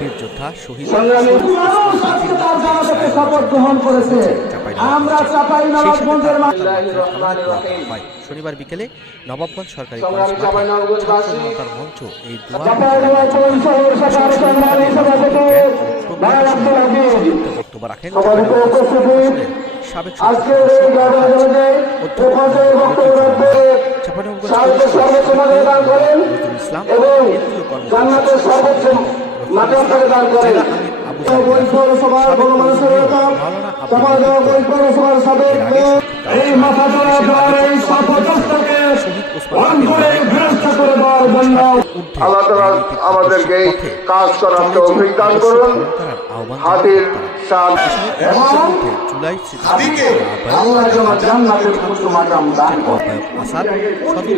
বীর যোদ্ধা শহীদ শপথ গ্রহণ করেছে। আমরা চাঁপাইনবাবগঞ্জের শনিবার বিকেলে নবাবগঞ্জ সরকারি কলেজ মাঠে ছাত্র জনতার মঞ্চ এই বক্তব্য রাখেন সাবেক ইসলাম আমাদেরকে কাজ করার তৌফিক দান করুন। হাতির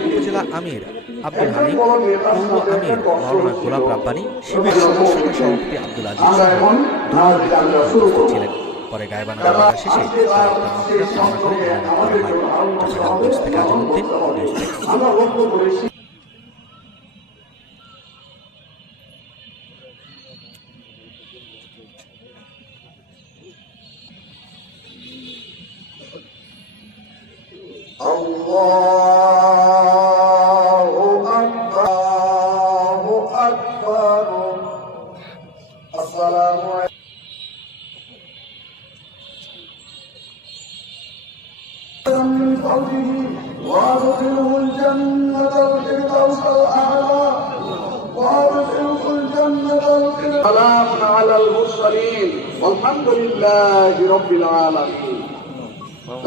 উপজেলা আমির আব্দুল হালিম, পৌর আমির মাওলানা গোলাপ রাব্বানী, শিবির সদস্য সভাপতি আব্দুল আজিজ ছিলেন। পরে গায়বানা শেষে কামনা করে থেকে আজিমউদ্দিন। আল্লাহু আকবার। আসসালামু আলাইকুম। وادخله الجنة الفردوس الأعلى وادخله الجنة الفردوس. سلام على المرسلين والحمد لله رب العالمين.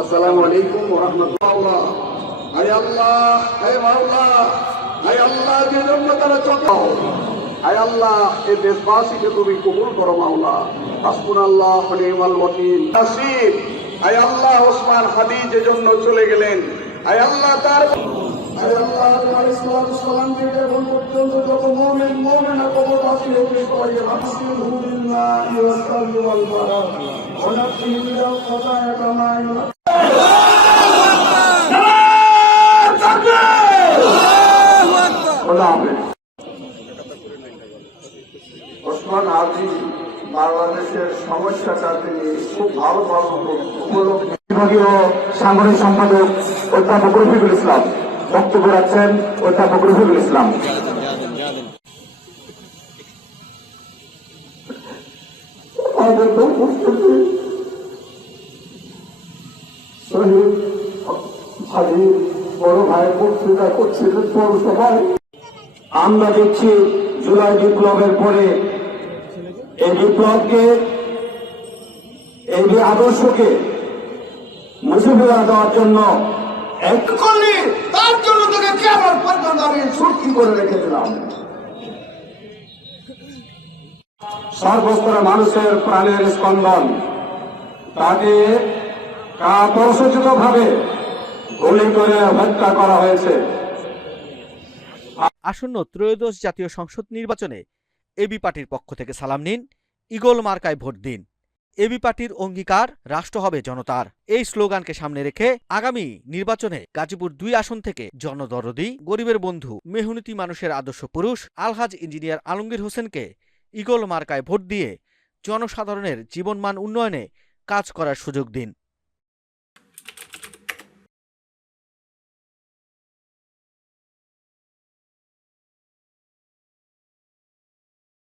السلام عليكم ورحمة الله. أي الله أي مولا أي الله جنم ترى چکاو. أي الله এ দেশবাসীকে তুমি কবুল করো মাওলা। হাসবুনাল্লাহু ওয়া নি'মাল ওয়াকিল। নাসিব আয় আল্লাহ ওসমান হাদিজ জন্য চলে গেলেন। আয় আল্লাহ তার আয় আল্লাহ তোমার সালাম থেকে এখন পর্যন্ত যত মুমিন মুমিনা কবরবাসী হতে সবাই আলহামদুলিল্লাহি ওয়া সাল্লাল্লাহু আলাইহি ওয়া সাল্লাম। ওয়া নাফিল্লাহ খোদায়া কামা ওসমান হাদিজ বাংলাদেশের সমস্যাটা তিনি খুব ভালোভাবে উপলব্ধি। বিভাগীয় সাংগঠনিক সম্পাদক অধ্যাপক রফিকুল ইসলাম বক্তব্য রাখছেন। অধ্যাপক রফিকুল ইসলাম। শহীদ ভাই বড় ভাই বক্তৃতা করছিলেন পৌরসভায়। আমরা দেখছি জুলাই বিপ্লবের পরে এই বিপ্লবকে এই আদর্শকে মুছে ফেলা দেওয়ার জন্য এক করলে তার জন্য তোকে কেমন পর্যন্ত আমি সুরক্ষি করে রেখেছিলাম। সর্বস্তরের মানুষের প্রাণের স্পন্দন তাকে কাপুরুষোচিত ভাবে গুলি করে হত্যা করা হয়েছে। আসন্ন ত্রয়োদশ জাতীয় সংসদ নির্বাচনে এবি পার্টির পক্ষ থেকে সালাম নিন, ঈগল মার্কায় ভোট দিন। এবি পার্টির অঙ্গীকার রাষ্ট্র হবে জনতার। এই স্লোগানকে সামনে রেখে আগামী নির্বাচনে গাজীপুর ২ আসন থেকে জনদরদি, গরিবের বন্ধু, মেহনতি মানুষের আদর্শ পুরুষ আলহাজ ইঞ্জিনিয়ার আলমগীর হোসেনকে ঈগল মার্কায় ভোট দিয়ে জনসাধারণের জীবনমান উন্নয়নে কাজ করার সুযোগ দিন।